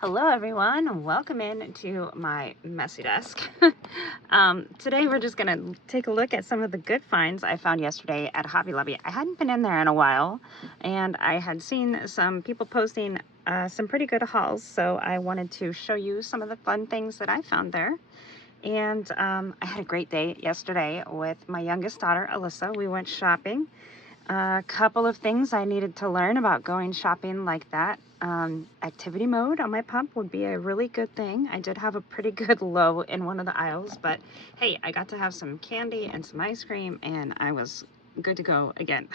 Hello everyone, welcome in to my messy desk. Today we're just gonna take a look at some of the good finds I found yesterday at Hobby Lobby. I hadn't been in there in a while and I had seen some people posting some pretty good hauls, so I wanted to show you some of the fun things that I found there. And I had a great day yesterday with my youngest daughter, Alyssa. We went shopping. A couple of things I needed to learn about going shopping like that. Activity mode on my pump would be a really good thing. I did have a pretty good low in one of the aisles, but hey, I got to have some candy and some ice cream and I was good to go again.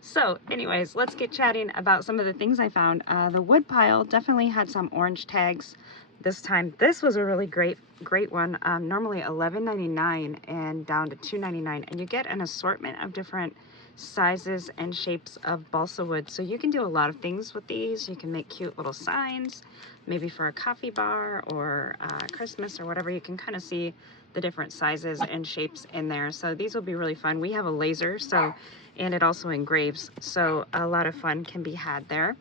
So anyways, let's get chatting about some of the things I found. The wood pile definitely had some orange tags this time. This was a really great one. Normally $11.99 and down to $2.99, and you get an assortment of different sizes and shapes of balsa wood, so you can do a lot of things with these. You can make cute little signs, maybe for a coffee bar or Christmas or whatever. You can kind of see the different sizes and shapes in there, so these will be really fun. We have a laser, so, and it also engraves, so a lot of fun can be had there.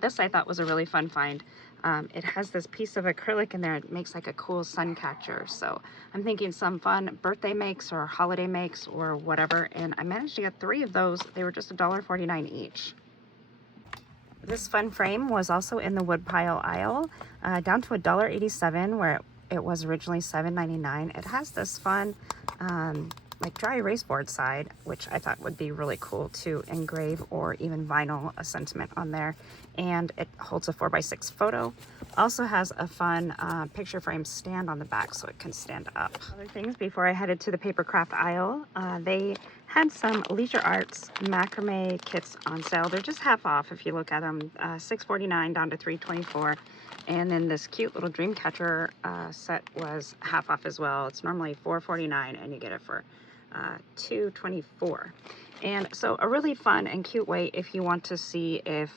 This I thought was a really fun find. It has this piece of acrylic in there. It makes like a cool sun catcher. So I'm thinking some fun birthday makes or holiday makes or whatever. And I managed to get 3 of those. They were just $1.49 each. This fun frame was also in the wood pile aisle, down to $1.87 where it was originally $7.99. It has this fun like dry erase board side, which I thought would be really cool to engrave or even vinyl a sentiment on there. And it holds a 4x6 photo. Also has a fun picture frame stand on the back so it can stand up. Other things before I headed to the paper craft aisle, they had some Leisure Arts macrame kits on sale. They're just half off if you look at them, $6.49 down to $3.24. And then this cute little dream catcher set was half off as well. It's normally $4.49 and you get it for $2.24. And so a really fun and cute way if you want to see if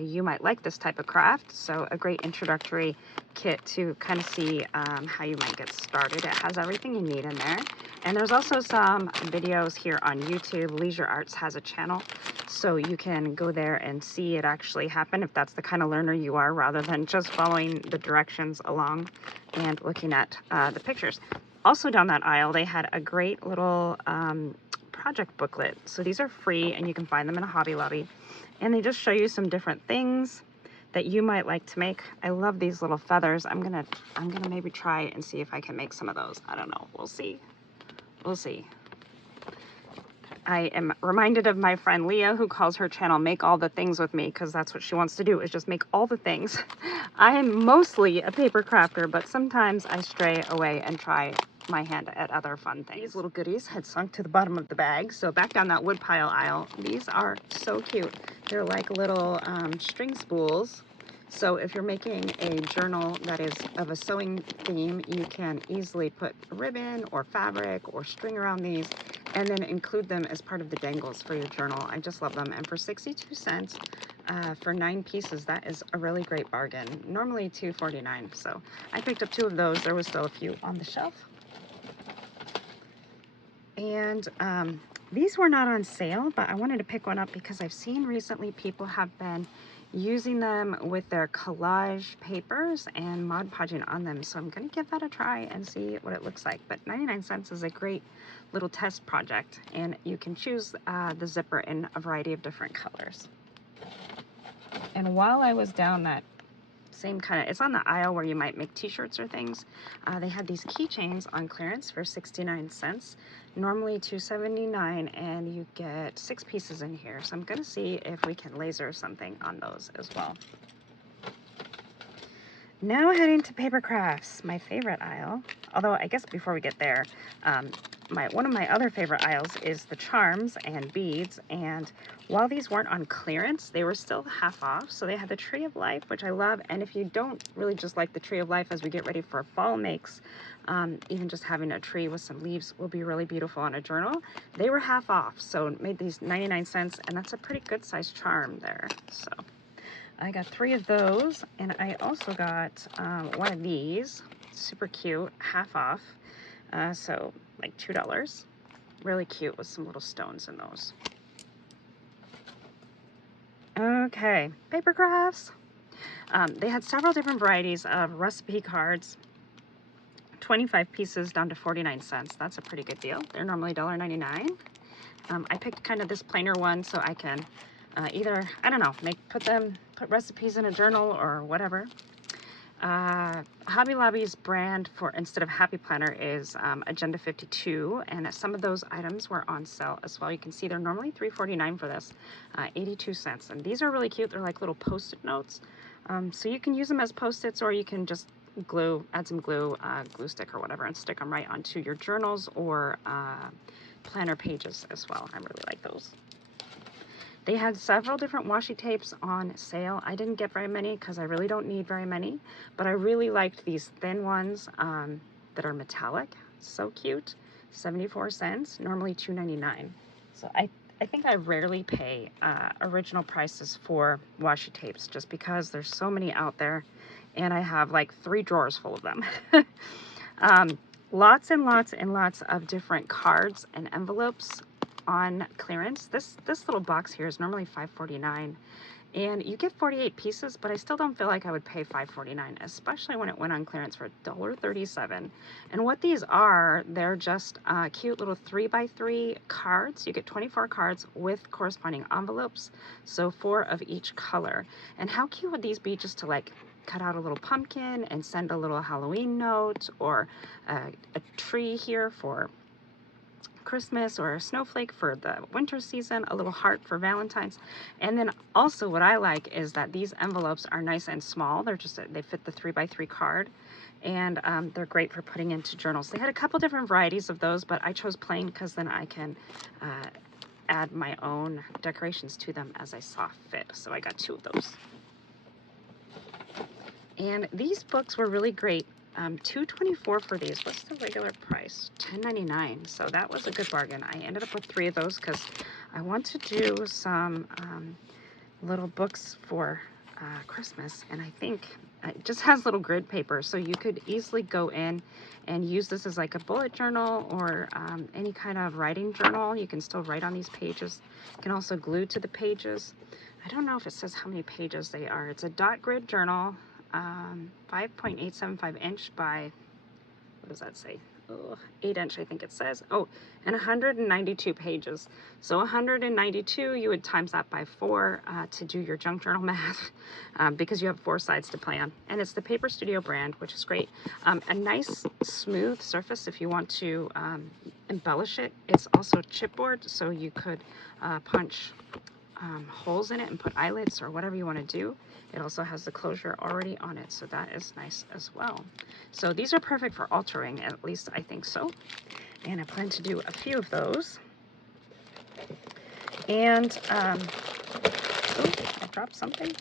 you might like this type of craft. So a great introductory kit to kind of see how you might get started. It has everything you need in there. And there's also some videos here on YouTube. Leisure Arts has a channel, so you can go there and see it actually happen if that's the kind of learner you are, rather than just following the directions along and looking at the pictures. Also down that aisle, they had a great little project booklet. So these are free and you can find them in a Hobby Lobby. And they just show you some different things that you might like to make. I love these little feathers. I'm gonna maybe try and see if I can make some of those. I don't know. We'll see. We'll see. I am reminded of my friend Leah, who calls her channel Make All the Things with Me, because that's what she wants to do, is just make all the things. I am mostly a paper crafter, but sometimes I stray away and try my hand at other fun things. These little goodies had sunk to the bottom of the bag, so back down that wood pile aisle. These are so cute. They're like little string spools. So if you're making a journal that is of a sewing theme, you can easily put ribbon or fabric or string around these and then include them as part of the dangles for your journal. I just love them. And for 62 cents for 9 pieces, that is a really great bargain. Normally $2.49. So I picked up 2 of those. There was still a few on the shelf. And these were not on sale, but I wanted to pick one up because I've seen recently people have been using them with their collage papers and Mod Podging on them. So I'm going to give that a try and see what it looks like. But 99 cents is a great little test project, and you can choose the zipper in a variety of different colors. And while I was down that same kind of, it's on the aisle where you might make t-shirts or things, they had these keychains on clearance for 69 cents, normally $2.79, and you get 6 pieces in here. So I'm going to see if we can laser something on those as well. Now heading to paper crafts, my favorite aisle. Although I guess before we get there, one of my other favorite aisles is the charms and beads. And while these weren't on clearance, they were still half off. So they had the Tree of Life, which I love. And if you don't really just like the Tree of Life as we get ready for fall makes, even just having a tree with some leaves will be really beautiful on a journal. They were half off, so made these 99 cents, and that's a pretty good sized charm there. So I got 3 of those, and I also got one of these, super cute, half off, so like $2. Really cute with some little stones in those. Okay, paper crafts. They had several different varieties of recipe cards, 25 pieces down to 49 cents. That's a pretty good deal. They're normally $1.99. I picked kind of this plainer one so I can either, I don't know, put recipes in a journal or whatever. Hobby Lobby's brand for instead of Happy Planner is Agenda 52, and some of those items were on sale as well. You can see they're normally $3.49 for this, 82 cents. And these are really cute. They're like little post-it notes. So you can use them as post-its, or you can just add some glue stick or whatever, and stick them right onto your journals or planner pages as well. I really like those. They had several different washi tapes on sale. I didn't get very many because I really don't need very many, but I really liked these thin ones that are metallic. So cute. 74 cents, normally $2.99. So I think I rarely pay original prices for washi tapes just because there's so many out there, and I have like 3 drawers full of them. Lots and lots and lots of different cards and envelopes on clearance. This little box here is normally $5.49, and you get 48 pieces, but I still don't feel like I would pay $5.49, especially when it went on clearance for $1.37. And what these are, they're just cute little 3x3 cards. You get 24 cards with corresponding envelopes, so 4 of each color. And how cute would these be just to like cut out a little pumpkin and send a little Halloween note, or a tree here for Christmas, or a snowflake for the winter season, a little heart for Valentine's. And then also what I like is that these envelopes are nice and small. They fit the 3x3 card, and they're great for putting into journals. They had a couple different varieties of those, but I chose plain because then I can add my own decorations to them as I saw fit. So I got 2 of those. And these books were really great. $2.24 for these. What's the regular price? $10.99. So that was a good bargain. I ended up with 3 of those because I want to do some little books for Christmas, and I think it just has little grid paper, so you could easily go in and use this as like a bullet journal or any kind of writing journal. You can still write on these pages. You can also glue to the pages. I don't know if it says how many pages they are. It's a dot grid journal. 5.875 inch by, what does that say? 8 inch, I think it says. Oh, and 192 pages. So 192, you would times that by 4 to do your junk journal math, because you have 4 sides to play on. And it's the Paper Studio brand, which is great. A nice smooth surface if you want to embellish it. It's also chipboard, so you could punch holes in it and put eyelets or whatever you want to do. It also has the closure already on it, so that is nice as well. So these are perfect for altering, at least I think so. And I plan to do a few of those. And, oh, I dropped something.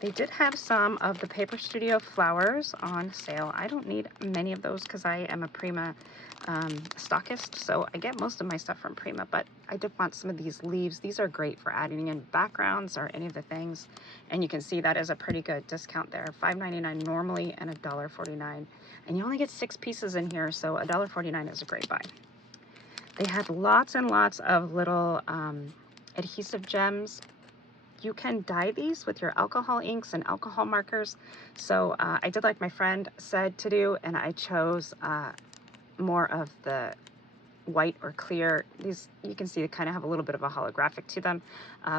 They did have some of the Paper Studio flowers on sale. I don't need many of those because I am a Prima stockist, so I get most of my stuff from Prima, but I did want some of these leaves. These are great for adding in backgrounds or any of the things, and you can see that is a pretty good discount there. $5.99 normally and $1.49, and you only get 6 pieces in here, so $1.49 is a great buy. They had lots and lots of little adhesive gems. You can dye these with your alcohol inks and alcohol markers, so I did like my friend said to do, and I chose more of the white or clear. These, you can see, they kind of have a little bit of a holographic to them,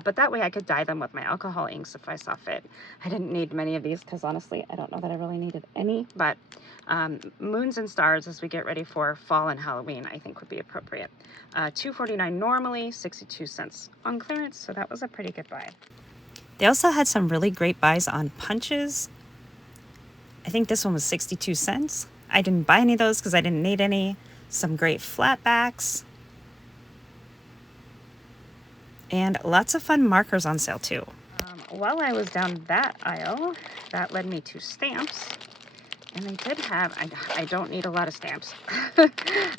but that way I could dye them with my alcohol inks if I saw fit. I didn't need many of these because honestly I don't know that I really needed any, but moons and stars as we get ready for fall and Halloween I think would be appropriate. $2.49 normally, 62 cents on clearance, so that was a pretty good buy. They also had some really great buys on punches. I think this one was 62 cents. I didn't buy any of those because I didn't need any. Some great flatbacks. And lots of fun markers on sale too. While I was down that aisle, that led me to stamps. And they did have, I don't need a lot of stamps.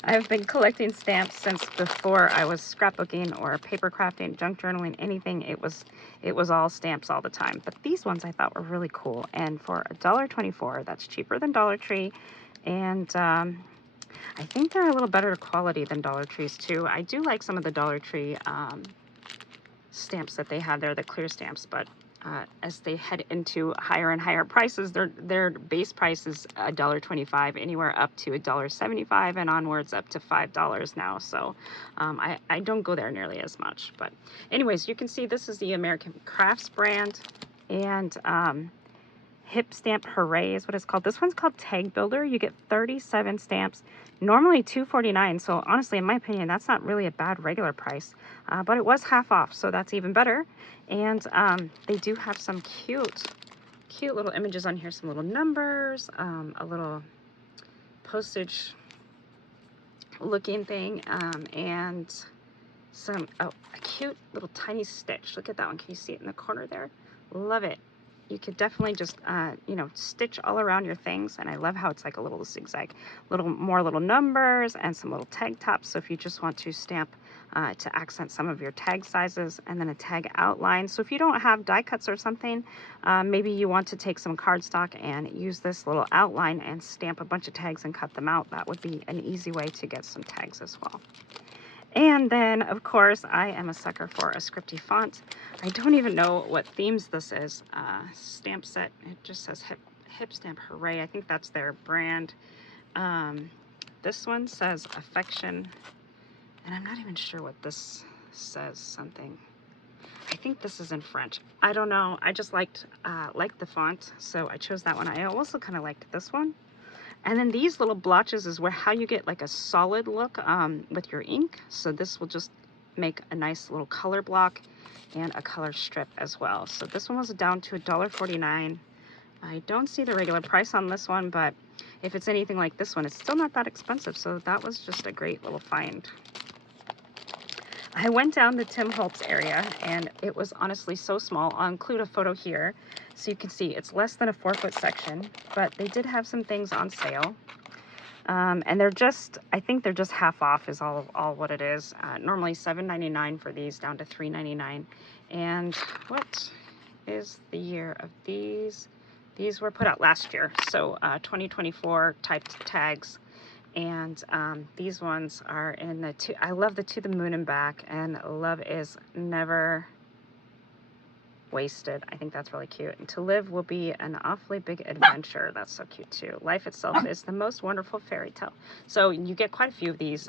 I've been collecting stamps since before I was scrapbooking or paper crafting, junk journaling, anything. It was all stamps all the time. But these ones I thought were really cool. And for $1.24, that's cheaper than Dollar Tree. And I think they're a little better quality than Dollar Tree's too. I do like some of the Dollar Tree stamps that they have there, the clear stamps, but as they head into higher and higher prices, their base price is $1.25, anywhere up to $1.75, and onwards up to $5 now. So I don't go there nearly as much. But anyways, you can see this is the American Crafts brand, and Hip Stamp Hooray is what it's called. This one's called Tag Builder. You get 37 stamps, normally $2.49. So honestly, in my opinion, that's not really a bad regular price, but it was half off, so that's even better. And they do have some cute little images on here, some little numbers, a little postage looking thing, and some, a cute little tiny stitch. Look at that one. Can you see it in the corner there? Love it. You could definitely just, you know, stitch all around your things. And I love how it's like a little zigzag, more little numbers and some little tag tops. So if you just want to stamp to accent some of your tag sizes, and then a tag outline. So if you don't have die cuts or something, maybe you want to take some cardstock and use this little outline and stamp a bunch of tags and cut them out. That would be an easy way to get some tags as well. And then, of course, I am a sucker for a scripty font. I don't even know what themes this is. Stamp set, it just says Hip Stamp Hooray. I think that's their brand. This one says Affection, and I'm not even sure what this says, something. I think this is in French. I don't know. I just liked the font, so I chose that one. I also kind of liked this one. And then these little blotches is how you get like a solid look with your ink. So this will just make a nice little color block and a color strip as well. So this one was down to $1.49. I don't see the regular price on this one, but if it's anything like this one, it's still not that expensive. So that was just a great little find. I went down the Tim Holtz area, and it was honestly so small. I'll include a photo here so you can see it's less than a 4-foot section, but they did have some things on sale. And they're just, I think they're just half off is all what it is. Normally $7.99 for these, down to $3.99. And what is the year of these? These were put out last year, so 2024 typed tags. And these ones are in the I love the To the Moon and Back, and Love is Never Wasted. I think that's really cute. And To Live Will Be an Awfully Big Adventure. That's so cute too. Life Itself is the Most Wonderful Fairy Tale. So you get quite a few of these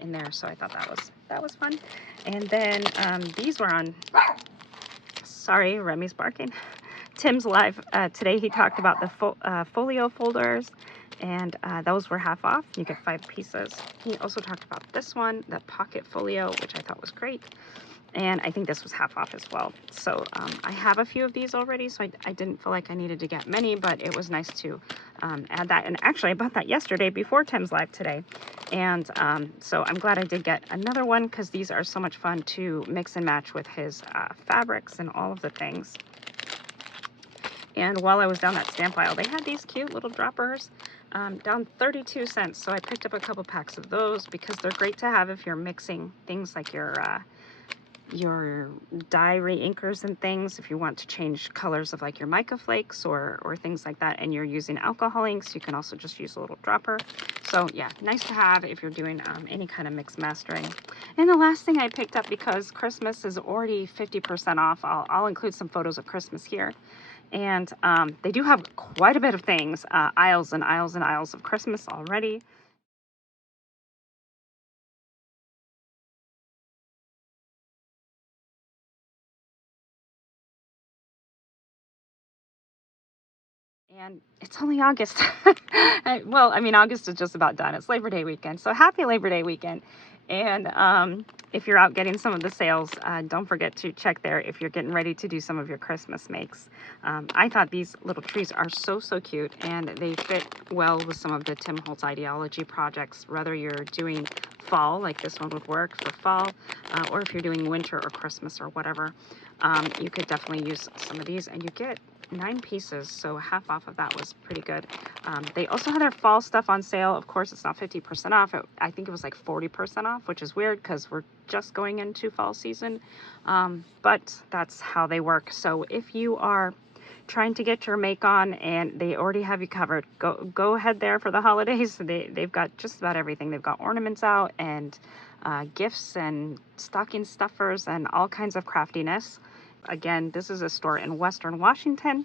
in there. So I thought that was fun. And then these were on. Sorry, Remy's barking. Tim's live today. He talked about the folio folders, and those were half off. You get 5 pieces. He also talked about this one, the pocket folio, which I thought was great. And I think this was half off as well. So I have a few of these already, so I didn't feel like I needed to get many, but it was nice to add that. And actually, I bought that yesterday before Tim's live today. And so I'm glad I did get another one, because these are so much fun to mix and match with his fabrics and all of the things. And while I was down that stamp aisle, they had these cute little droppers down 32 cents. So I picked up a couple packs of those, because they're great to have if you're mixing things like your dye re-inkers and things, if you want to change colors of like your mica flakes or things like that, and you're using alcohol inks, you can also just use a little dropper. So yeah, nice to have if you're doing any kind of mix mastering. And the last thing I picked up, because Christmas is already 50% off, I'll include some photos of Christmas here. And they do have quite a bit of things, aisles and aisles and aisles of Christmas already. And it's only August. Well, I mean, August is just about done. It's Labor Day weekend. So happy Labor Day weekend. And if you're out getting some of the sales, don't forget to check there if you're getting ready to do some of your Christmas makes. I thought these little trees are so cute, and they fit well with some of the Tim Holtz ideology projects, whether you're doing fall, like this one would work for fall, or if you're doing winter or Christmas or whatever. You could definitely use some of these, and you get 9 pieces, so half off of that was pretty good. They also had their fall stuff on sale. Of course, it's not 50% off. I think it was like 40% off, which is weird because we're just going into fall season. But that's how they work. So if you are trying to get your make on, and they already have you covered. Go ahead there for the holidays. They've got just about everything. They've got ornaments out, and gifts and stocking stuffers and all kinds of craftiness. Again, this is a store in Western Washington.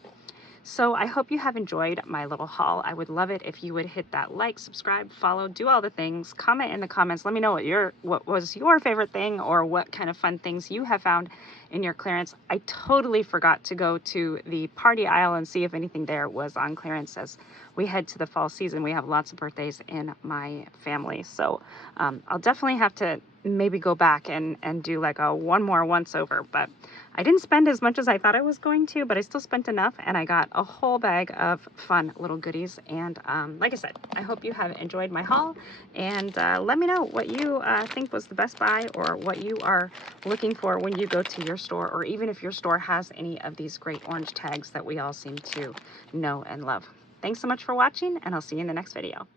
So I hope you have enjoyed my little haul. I would love it if you would hit that like, subscribe, follow, do all the things. Comment in the comments. Let me know what was your favorite thing, or what kind of fun things you have found in your clearance. I totally forgot to go to the party aisle and see if anything there was on clearance. As we head to the fall season, we have lots of birthdays in my family. So I'll definitely have to maybe go back and do like a one more once over. But I didn't spend as much as I thought I was going to, but I still spent enough, and I got a whole bag of fun little goodies. And like I said, I hope you have enjoyed my haul, and let me know what you think was the best buy, or what you are looking for when you go to your store, or even if your store has any of these great orange tags that we all seem to know and love. Thanks so much for watching, and I'll see you in the next video.